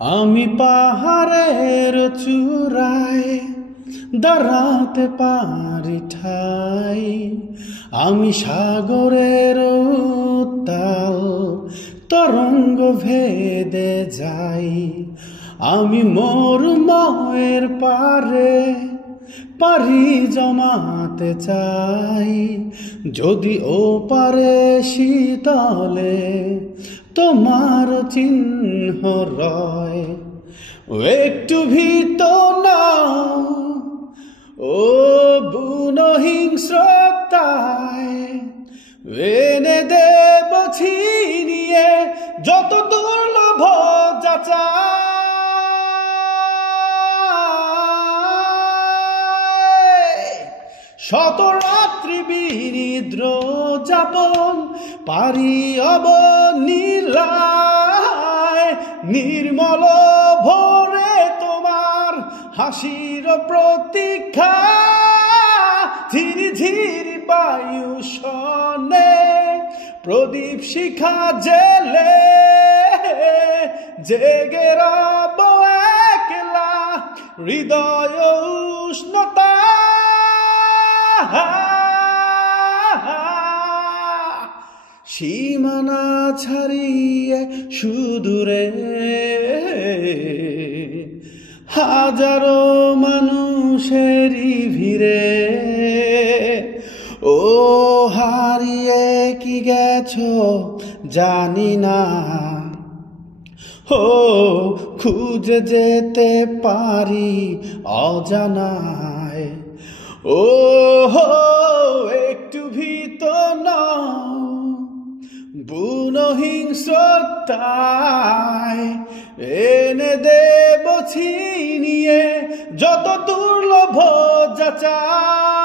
আমি পাহাড়ের চূড়ায় দাঁড়াতে পারি ঠাই, আমি সাগরের উত্তাল তরঙ্গ ভেদে যাই, আমি মরুময়ের পারে পারি জমাতে চাই, যদি ও পারে শীতলে তোমার চিহ্ন রয়। একটু ভীত না ও বুনো হিংস্রতায়, এনে দেব ছিনিয়ে যত দুর্লভ যাচাই। শত রাত্রি বিনিদ্র যাপন পারি অবনীলায়, নির্মল ভোরে তোমার হাসির প্রতীক্ষা, ঝিরি ঝিরি বায়ু শনে প্রদীপ শিখা জেলে, জেগে রব একলা হৃদয় উষ্ণতা। সীমানা ছাড়িয়ে সুদূরে হাজারো মানুষেরই ভিড়ে, ও হারিয়ে কি গেছো জানি না, ও খুঁজে যেতে পারি অজানায়। ও একটু ভীত নও বুনো হিংস্রতায়, এনে দেব ছিনিয়ে যত দুর্লভ যাচাই।